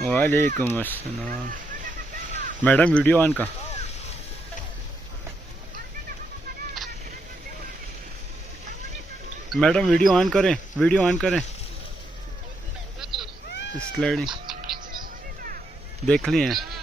वालेकुम अस्सलाम। Madam video on का। मैडम वीडियो ऑन करें, वीडियो ऑन करें। स्लाइडिंग देख लिए हैं।